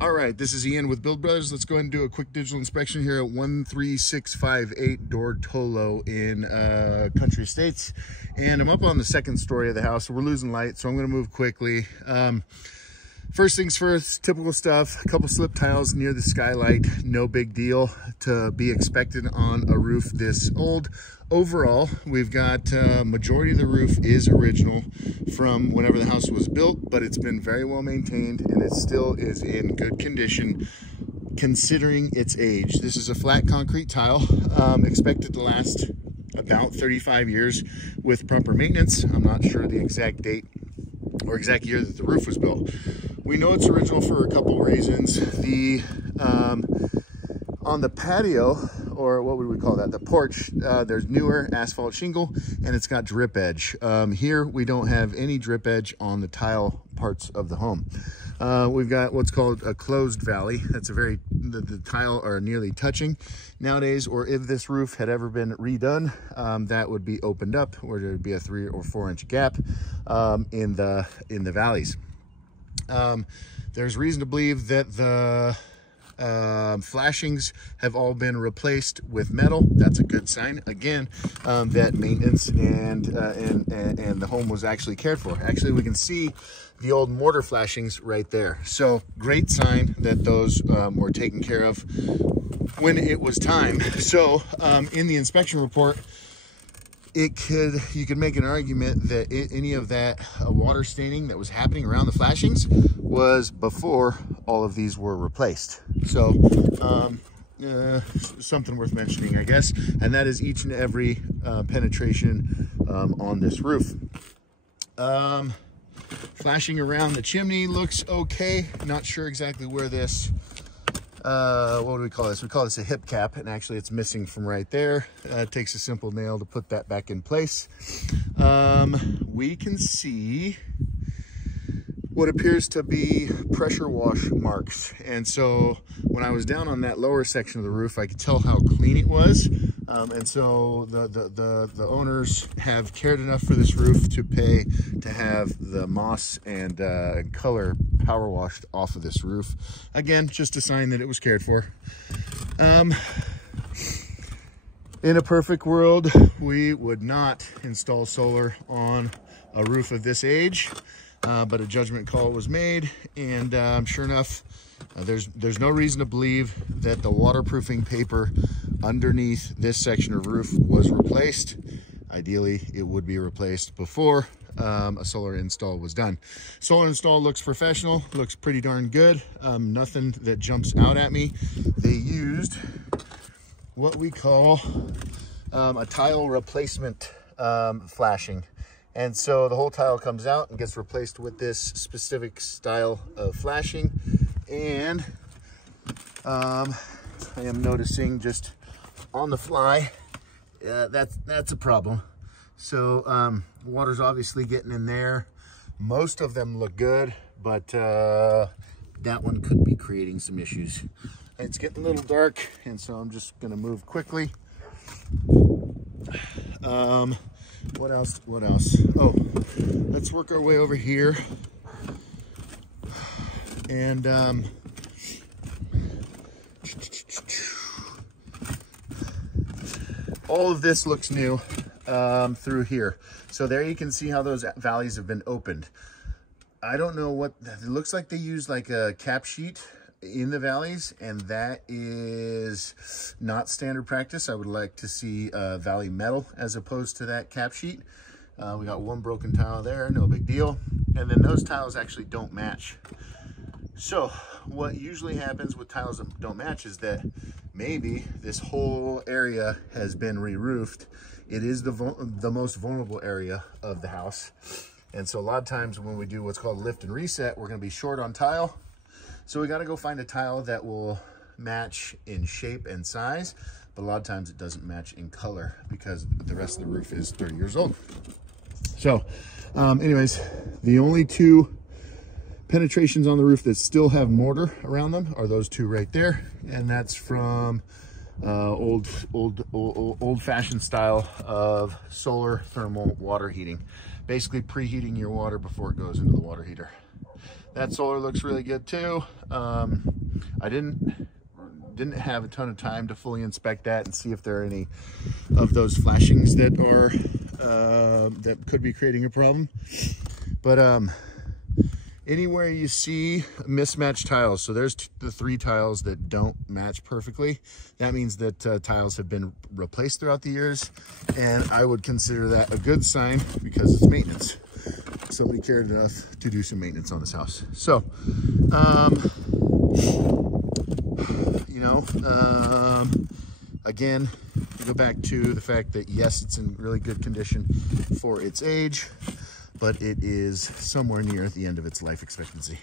All right, this is Ian with Build Brothers. Let's go ahead and do a quick digital inspection here at 13658 Dartolo in Country Estates. And I'm up on the second story of the house, so we're losing light, so I'm gonna move quickly. First things first, typical stuff, a couple slip tiles near the skylight, no big deal to be expected on a roof this old. Overall, we've got majority of the roof is original from whenever the house was built, but it's been very well maintained and it still is in good condition considering its age. This is a flat concrete tile, expected to last about 35 years with proper maintenance. I'm not sure the exact date or exact year that the roof was built. We know it's original for a couple reasons. The on the patio, or what would we call that, the porch, there's newer asphalt shingle and it's got drip edge. Here we don't have any drip edge on the tile parts of the home. We've got what's called a closed valley. That's a very, the tile are nearly touching nowadays, or if this roof had ever been redone, that would be opened up where there would be a 3 or 4 inch gap in the valleys. There's reason to believe that the flashings have all been replaced with metal. That's a good sign, again, that maintenance and the home was actually cared for. Actually, we can see the old mortar flashings right there, so great sign that those were taken care of when it was time. So in the inspection report, you could make an argument that any of that water staining that was happening around the flashings was before all of these were replaced. So something worth mentioning, I guess, and that is each and every penetration on this roof. Flashing around the chimney looks okay. Not sure exactly where this, what do we call this? We call this a hip cap, and actually it's missing from right there. It takes a simple nail to put that back in place. We can see what appears to be pressure wash marks. And so when I was down on that lower section of the roof, I could tell how clean it was. And so the owners have cared enough for this roof to pay to have the moss and color power washed off of this roof. Again, just a sign that it was cared for. In a perfect world, we would not install solar on a roof of this age, but a judgment call was made, and sure enough, there's no reason to believe that the waterproofing paper underneath this section of roof was replaced. Ideally, it would be replaced before a solar install was done. Solar install looks professional, looks pretty darn good. Nothing that jumps out at me. They used what we call a tile replacement flashing. And so the whole tile comes out and gets replaced with this specific style of flashing. And I am noticing just on the fly, that's a problem. So water's obviously getting in there. Most of them look good, but that one could be creating some issues. It's getting a little dark, and so I'm just gonna move quickly. What else? Oh, let's work our way over here. And all of this looks new through here. So there you can see how those valleys have been opened. I don't know what, it looks like they use like a cap sheet in the valleys, and that is not standard practice. I would like to see valley metal as opposed to that cap sheet. We got one broken tile there, no big deal. And then those tiles actually don't match. So what usually happens with tiles that don't match is that maybe this whole area has been re-roofed. It is the most vulnerable area of the house. And so a lot of times when we do what's called lift and reset, we're gonna be short on tile. So we gotta go find a tile that will match in shape and size, but a lot of times it doesn't match in color because the rest of the roof is 30 years old. So anyways, the only two penetrations on the roof that still have mortar around them are those two right there, and that's from old-fashioned style of solar thermal water heating, basically preheating your water before it goes into the water heater. That solar looks really good too. I didn't have a ton of time to fully inspect that and see if there are any of those flashings that are that could be creating a problem. But anywhere you see mismatched tiles, so there's the 3 tiles that don't match perfectly, that means that tiles have been replaced throughout the years, and I would consider that a good sign because it's maintenance. Somebody cared enough to do some maintenance on this house. So you know, again, go back to the fact that yes, it's in really good condition for its age, but it is somewhere near the end of its life expectancy.